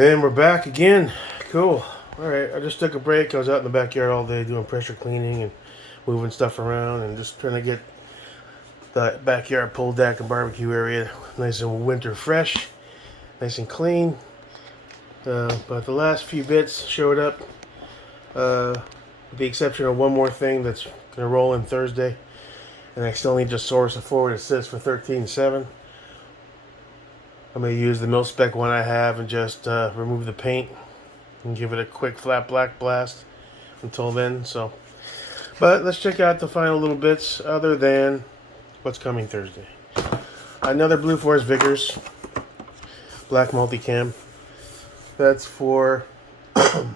And we're back again. Cool. Alright, I just took a break. I was out in the backyard all day doing pressure cleaning and moving stuff around and just trying to get the backyard pool deck and barbecue area nice and winter fresh, nice and clean. But the last few bits showed up, with the exception of one more thing that's going to roll in Thursday. And I still need to source a forward assist for 13.7. I'm going to use the mil-spec one I have and just remove the paint and give it a quick flat black blast until then. But let's check out the final little bits other than what's coming Thursday. Another Blue Force Vickers black multicam. That's for the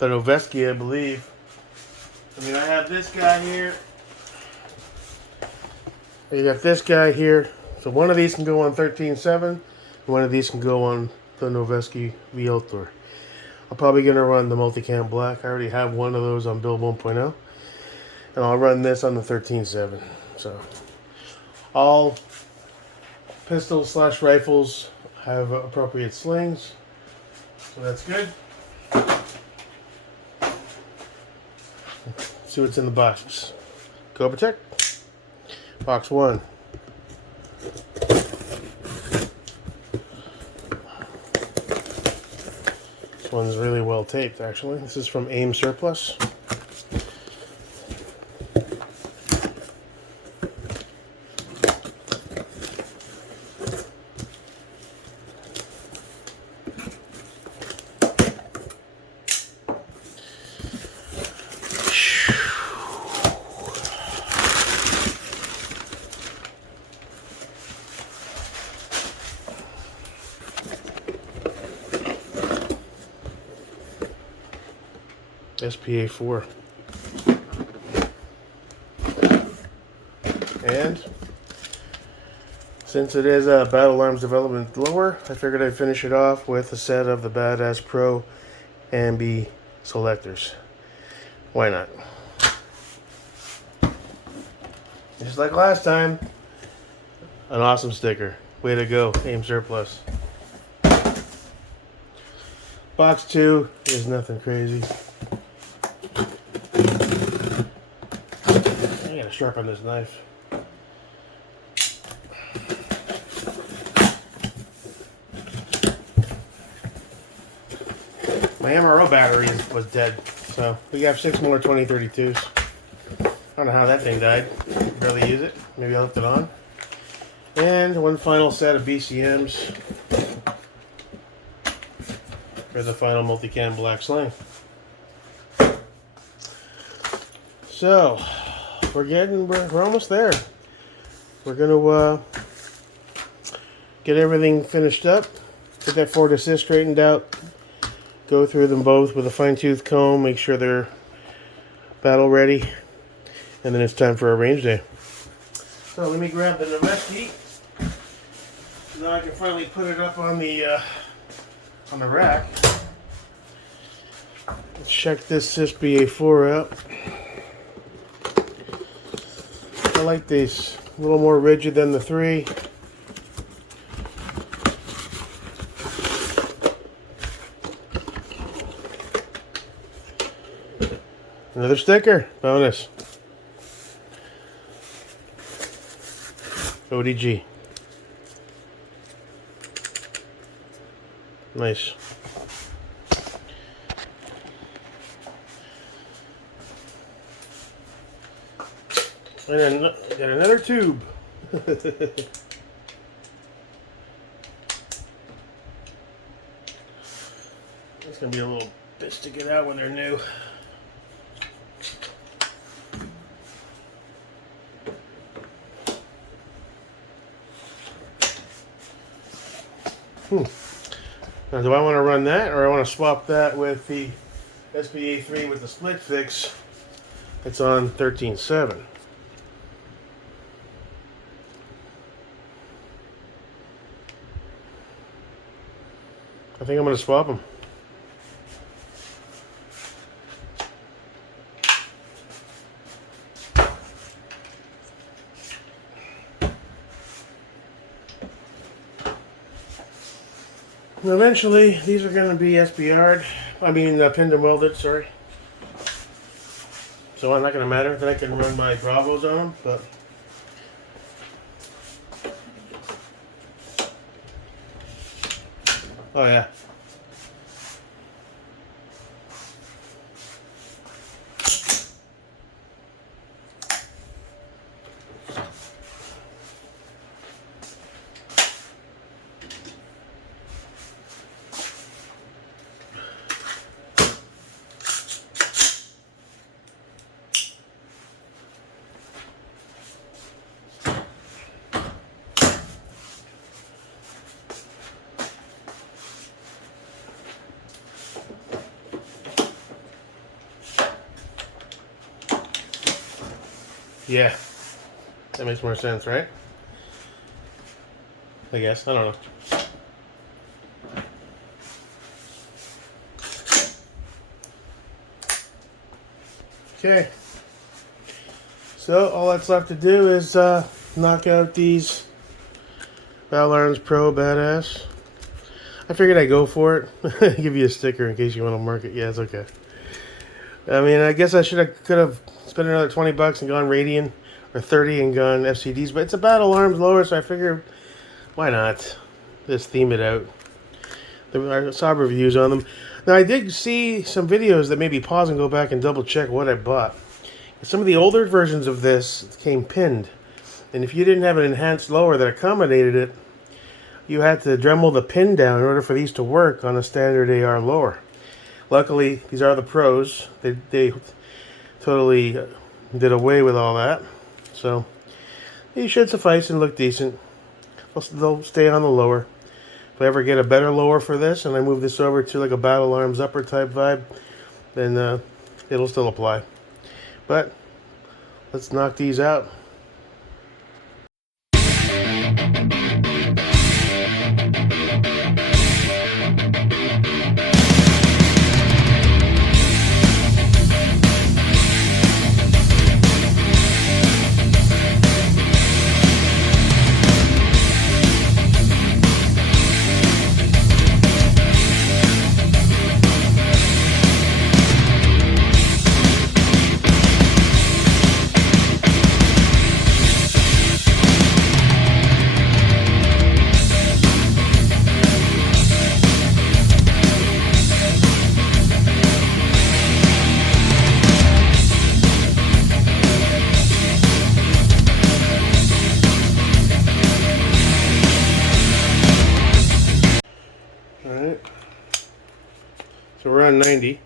Noveske, I believe. I mean, I have this guy here. You got this guy here. So one of these can go on 13.7, and one of these can go on the Noveske VL Tour. I'm probably going to run the multicam black. I already have one of those on build 1.0. And I'll run this on the 13.7. So all pistols / rifles have appropriate slings. So that's good. See what's in the boxes. Cobra Tech. Box 1. This one's really well taped, actually. This is from AIM Surplus. SPA4. And since it is a Battle Arms Development Lower, I figured I'd finish it off with a set of the Badass Pro ambi selectors. Why not? Just like last time, an awesome sticker. Way to go, AIM Surplus. Box 2 is nothing crazy. I gotta sharpen this knife. My MRO battery was dead, so we have 6 more 2032s. I don't know how that thing died. Barely use it. Maybe I left it on. And one final set of BCMs for the final multicam black sling. So we're almost there. We're gonna get everything finished up, get that forward assist straightened out, go through them both with a fine-tooth comb, make sure they're battle ready, and then it's time for a range day. So let me grab the Noveske. Now I can finally put it up on the rack. Let's check this SPA4 out. I like these. A little more rigid than the 3. Another sticker. Bonus. ODG. Nice. And then got another tube. It's gonna be a little bitch to get out when they're new. Now, do I want to run that, or I want to swap that with the SPA3 with the split fix? It's on 13.7. I think I'm going to swap them. Eventually, these are going to be SBR'd. I mean, pinned and welded, sorry. So I'm not going to matter. Then I can run my Bravos on them, but... Oh, yeah. Yeah. That makes more sense, right? I guess. I don't know. Okay. So all that's left to do is knock out these Battle Arms Pro Badass. I figured I'd go for it. Give you a sticker in case you want to mark it. Yeah, it's okay. I mean, I guess I could have spent another $20 and gone Radian, or 30 and gone FCDs, but it's a Battle Arms lower, so I figured, why not? Just theme it out. I saw reviews on them. Now, I did see some videos that maybe pause and go back and double check what I bought. Some of the older versions of this came pinned, and if you didn't have an enhanced lower that accommodated it, you had to Dremel the pin down in order for these to work on a standard AR lower. Luckily, these are the pros. They totally did away with all that. So, these should suffice and look decent. They'll stay on the lower. If I ever get a better lower for this and I move this over to like a Battle Arms upper type vibe, then it'll still apply. But, let's knock these out. So we're on 90.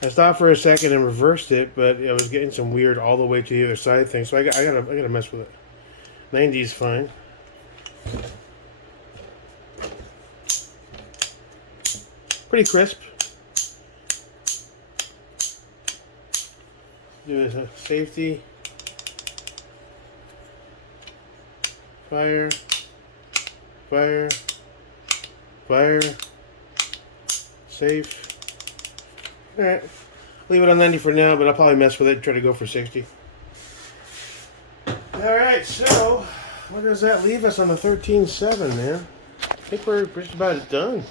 I stopped for a second and reversed it, but I was getting some weird all the way to the other side thing, so I gotta mess with it. 90 is fine. Pretty crisp. Do a safety. Fire. Fire. Fire. Safe. Alright. Leave it on 90 for now, but I'll probably mess with it and try to go for 60. Alright, so what does that leave us on the 13.7, man? I think we're just about done.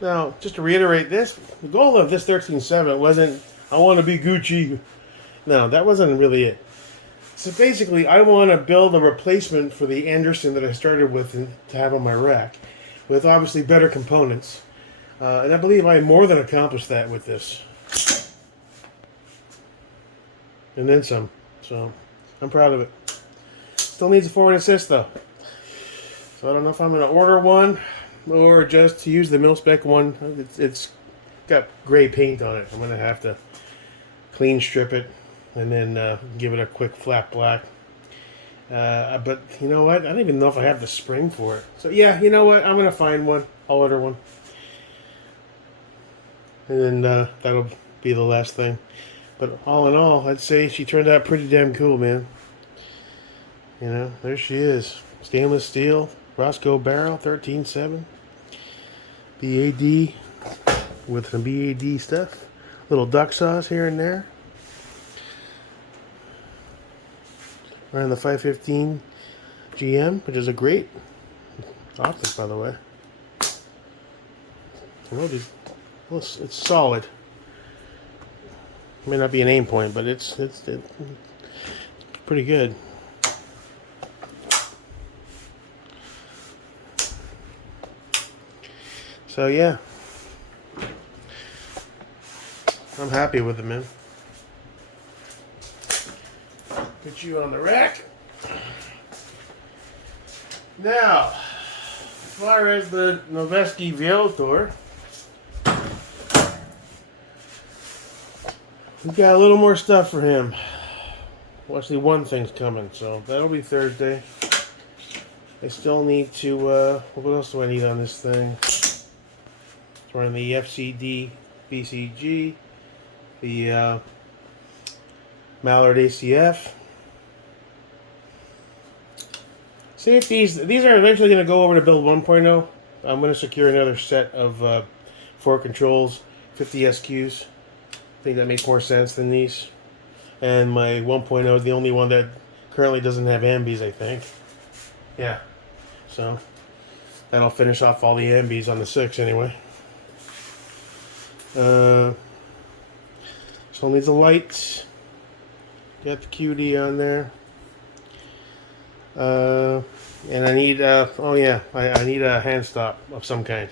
Now, just to reiterate this, the goal of this 13.7 wasn't, I want to be Gucci. No, that wasn't really it. So basically, I want to build a replacement for the Anderson that I started with to have on my rack, with obviously better components. And I believe I more than accomplished that with this. And then some. So, I'm proud of it. Still needs a forward assist, though. So I don't know if I'm going to order one, or just to use the mil-spec one. It's got gray paint on it. I'm going to have to clean strip it and then give it a quick flat black. But you know what? I don't even know if I have the spring for it. So yeah, you know what? I'm going to find one. I'll order one. And then that'll be the last thing. But all in all, I'd say she turned out pretty damn cool, man. You know, there she is. Stainless steel, Roscoe barrel, 13.7. BAD with some BAD stuff. Little duck sauce here and there. Around the 515 GM, which is a great optic, by the way. It's solid. It may not be an aim point, but it's pretty good. So yeah, I'm happy with it, man. Put you on the rack. Now, as far as the Noveske Velotor, we got a little more stuff for him. Well, actually, one thing's coming, so that'll be Thursday. I still need to, what else do I need on this thing? It's running the FCD BCG, the Mallard ACF. See if these are eventually going to go over to build 1.0. I'm going to secure another set of 4 controls, 50 SQs. I think that makes more sense than these. And my 1.0 is the only one that currently doesn't have ambis, I think. Yeah. So that'll finish off all the ambis on the 6 anyway. Still needs a light. Got the QD on there. And I need, I need a hand stop of some kind.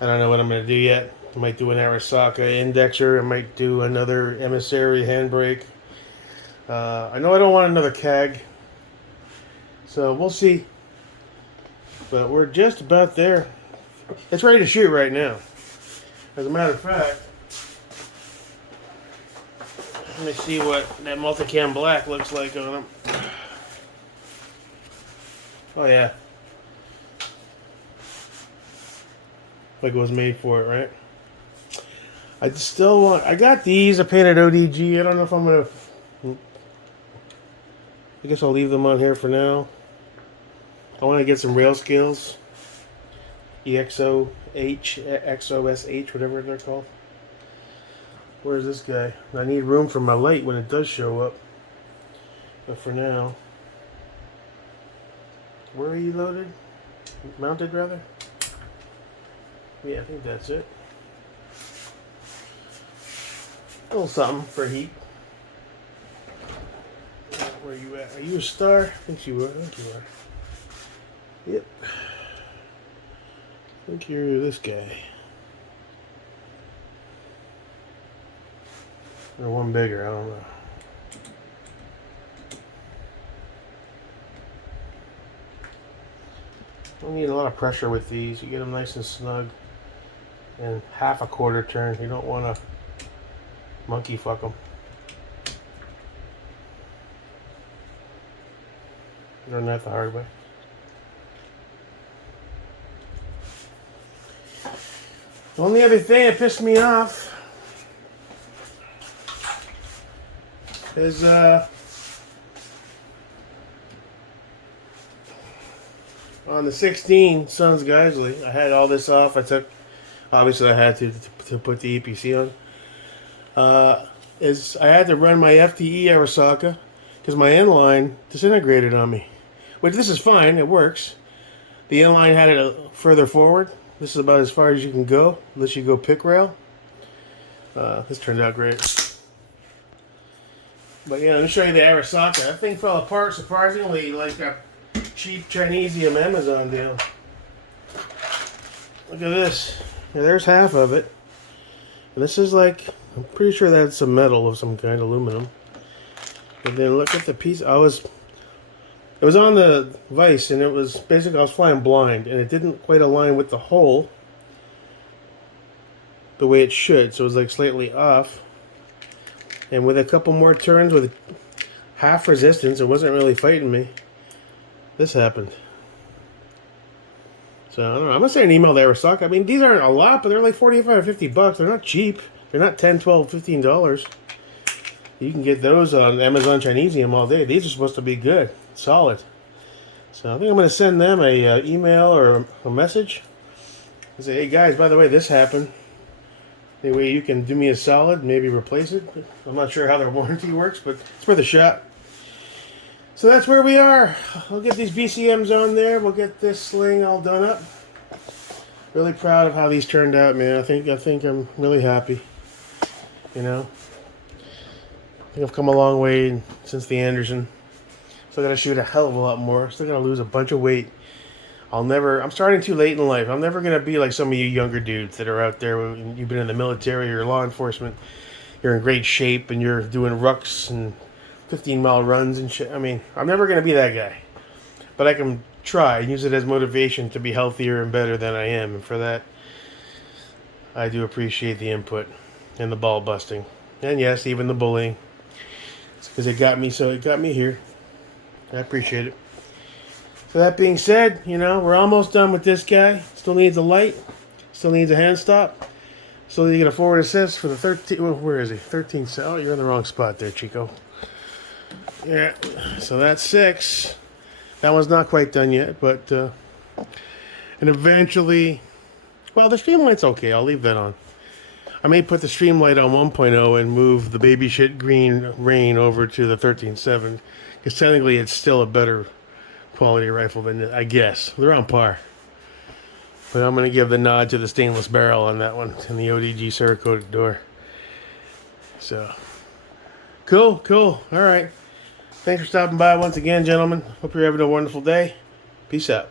I don't know what I'm going to do yet. I might do an Arasaka indexer. I might do another emissary handbrake. I know I don't want another CAG. So we'll see. But we're just about there. It's ready to shoot right now. As a matter of fact, let me see what that multicam black looks like on them. Oh yeah. Like it was made for it, right? I still want, I got these, I painted ODG. I don't know if I'm gonna, I guess I'll leave them on here for now. I want to get some rail scales. EXOH, XOSH, whatever they're called. Where's this guy? I need room for my light when it does show up. But for now, where are you loaded? Mounted, rather? Yeah, I think that's it. A little something for heat. Where are you at? Are you a star? I think you are. I think you are. Yep. I think you're this guy. Or one bigger, I don't know. Don't need a lot of pressure with these. You get them nice and snug. And half a quarter turn. You don't want to monkey fuck them. Learn that the hard way. The only other thing that pissed me off is on the 16 Sons Geisley, I had all this off. Obviously I had to put the EPC on. I had to run my FTE Arasaka because my inline disintegrated on me. Which this is fine, it works. The inline had it further forward. This is about as far as you can go, unless you go pick rail. This turned out great. But yeah, let me show you the Arasaka. That thing fell apart surprisingly like a cheap Chinesium Amazon deal. Look at this. Yeah, there's half of it. And this is like, I'm pretty sure that's some metal of some kind, aluminum. And then look at the piece. It was on the vise, and it was basically, I was flying blind, and it didn't quite align with the hole the way it should, so it was like slightly off. And with a couple more turns with half resistance, it wasn't really fighting me. This happened. So I don't know. I'm gonna send an email to Arasaka. I mean, these aren't a lot, but they're like 45 or 50 bucks. They're not cheap. They're not 10, 12, 15 dollars. You can get those on Amazon Chinesium all day. These are supposed to be good, solid. So I think I'm gonna send them a email or a message I say, hey guys, by the way, this happened. Anyway, you can do me a solid, maybe replace it. I'm not sure how their warranty works, but it's worth a shot. So that's where we are. We'll get these BCMs on there. We'll get this sling all done up. Really proud of how these turned out, man. I think I'm really happy. You know, I think I've come a long way since the Anderson. Still gotta shoot a hell of a lot more. Still gotta lose a bunch of weight. I'm starting too late in life. I'm never gonna be like some of you younger dudes that are out there. You've been in the military or law enforcement. You're in great shape and you're doing rucks and 15-mile runs and shit. I mean, I'm never gonna be that guy. But I can try and use it as motivation to be healthier and better than I am. And for that, I do appreciate the input and the ball busting. And yes, even the bullying. Because it got me, so it got me here. I appreciate it. So that being said, you know, we're almost done with this guy. Still needs a light. Still needs a hand stop. Still need to get a forward assist for the 13. Well, where is he? 13. Oh, you're in the wrong spot there, Chico. Yeah. So that's 6. That one's not quite done yet, but and eventually, well, the Streamlight's okay. I'll leave that on. I may put the Streamlight on 1.0 and move the baby shit green rain over to the 13.7, because technically it's still a better quality rifle than I guess. They're on par. But I'm going to give the nod to the stainless barrel on that one and the ODG Cerakote door. So, cool. All right. Thanks for stopping by once again, gentlemen. Hope you're having a wonderful day. Peace out.